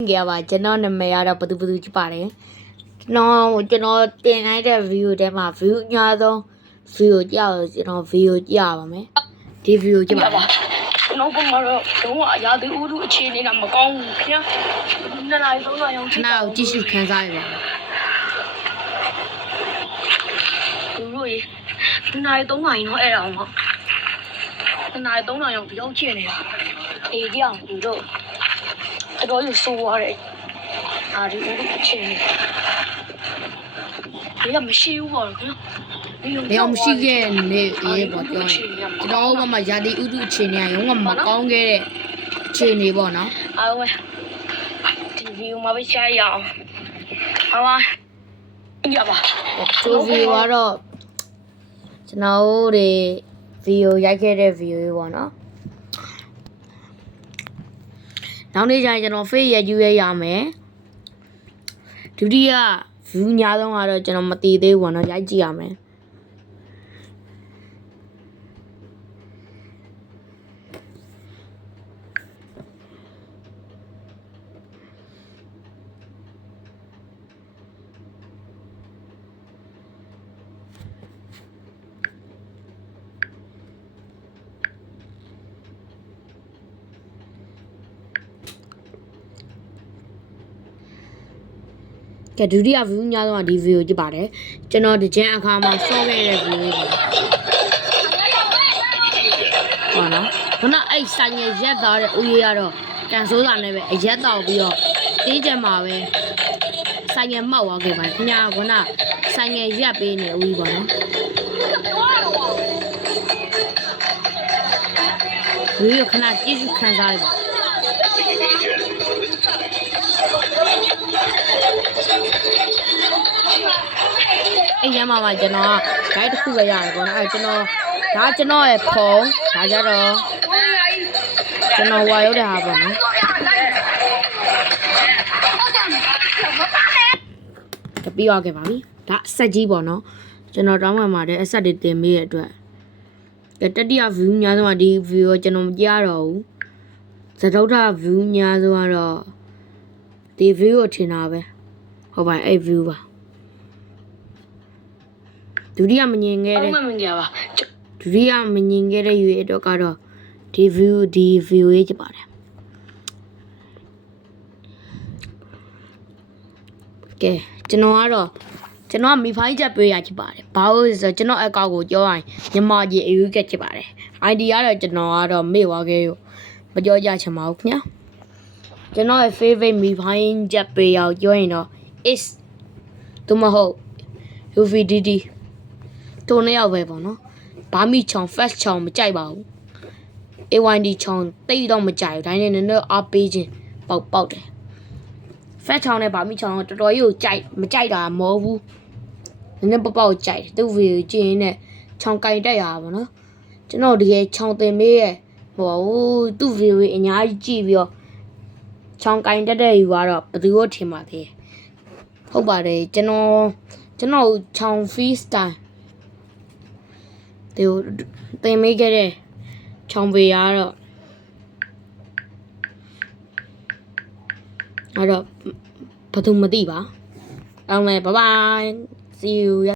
Nghe bà cho nó nằm mẹ ra bật bật chứ bà đấy nó cho nó tiền hay là view để mà view nha đâu view cho nó view cho bà mấy thì view cho bà nó cũng mà đúng rồi giờ tôi uống rượu chi này nằm mà con nhá nên là tôi nói không nào chỉ sự khen sai bà đúng rồi nay tôi nói nó ai đâu mà nay tôi nói không dấu chi này thì đi ăn đủ rồi tôi nói số đấy à đi uống rượu chi này你又唔燒喎？你又唔燒嘅，你嘢噃咗。我咁咪有啲烏烏錢嘅，我唔係講嘅錢嚟噃နော်。啊喂，TV 嘛俾車油，係嘛？入啊！做 view ကတော့ကျွန်တော်တို့ video ရိုက်ခဲ့တဲ့ view တွေပေါ့နော်။နောက်နေ့ကျရင်ကျွန်တော် face ရိုက်ကြည့်ရမယ်။ဒုတိယ view များဆုံးကတော့ကျွန်တော်မတည်သေးဘူးပေါ့နော်ရိုက်ကြည့်ရမယ်ကဲဒုတိယ view များဆုံးကဒီ view ကြည့်ပါတယ်ကျွန်တော်ဒီကျင်းအခါမှာဆော့ခဲ့တဲ့ view လေးပေါ့နော်ခုနအဲ့ဆိုင်ရရက်သားတဲ့ဦးရေးကတော့ကန်ဆိုးစာနဲ့ပဲအရက်တော့ပြီးတော့တင်းကျမှာပဲဆိုင်ရမှောက်သွားခဲ့ပါခင်ဗျာခုနဆိုင်ရရက်ပေးနေဦးကြီးပေါ့နော်ဒီခဏကြည့်စုခံစားရပါအဲ့ရမှာပါကျွန်တော်က guide တစ်ခုပဲရတယ်ပေါ့နော်အဲ့ကျွန်တော်ဒါကျွန်တော်ရဲ့ဖုန်းဒါကြတော့ကျွန်တော်ဝါရောက်တဲ့ဟာပေါ့နော်တပြီးသွားခဲ့ပါပြီဒါအဆက်ကြီးပေါ့နော်ကျွန်တော်တောင်းပန်ပါတယ်အဆက်တွေတင်ပေးရတဲ့အတွက်တတိယ view များဆုံးကဒီ view ကိုကျွန်တော်မကြားတော့ဘူးသဒုဋ္ဌ view များဆုံးကတော့ဒီ view ကိုထင်တာပဲဟုတ်ပါအဲ့ view ပါဒုတိယမငြင်ခဲ့တဲ့ဒုတိယမငြင်ခဲ့တဲ့ UA တော့ကတော့ဒီ view ရေးချပါတယ်ကဲကျွန်တော်မိဖိုင်းချက်ပေးရချပါတယ်ဘာလို့လဲဆိုတော့ကျွန်တော်အကောက်ကိုကြောရင်ညမကြီးအယူကက်ချပါတယ် ID ကတော့ကျွန်တော်ကတော့မေ့သွားခဲ့ရောမကြောကြချင်ပါဘူးခင်ဗျာကျွန်တော်ရဲ့ favorite မိဖိုင်းချက်ပေးရောက်ကြောရင်တော့ is သူမဟုတ် UVDD တို့နှစ်ယောက်ပဲပေါ့နော်ဘာမီချောင် fast ချောင်မကြိုက်ပါဘူး AYD ချောင်တိတ်တော့မကြိုက်ဘူးဒါနဲ့နည်းနည်းအားပေးခြင်းပေါက်တယ် fast ချောင်နဲ့ဘာမီချောင်တော်တော်ကြီးကိုကြိုက်မကြိုက်တာမဟုတ်ဘူးနည်းနည်းပေါက်ကြိုက်တယ်သူ့ video ကြည့်ရင်လည်းချောင်ကြိုက်တက်ရပါပေါ့နော်ကျွန်တော်တကယ်ချောင်တင်မေးရဲ့ဟိုသူ့ video အများကြီးကြည့်ပြီးတော့ချောင်ကြိုက်တက်တဲ့ယူကတော့ဘယ်သူကိုထင်ပါသေးဟုတ်ပါတယ်ကျွန်တော်ချောင် freestyleဒီတင်မေးခဲ့တဲ့ချောင်ပေရတော့ဘယ်သူမသိပါအောင်မယ် bye bye see you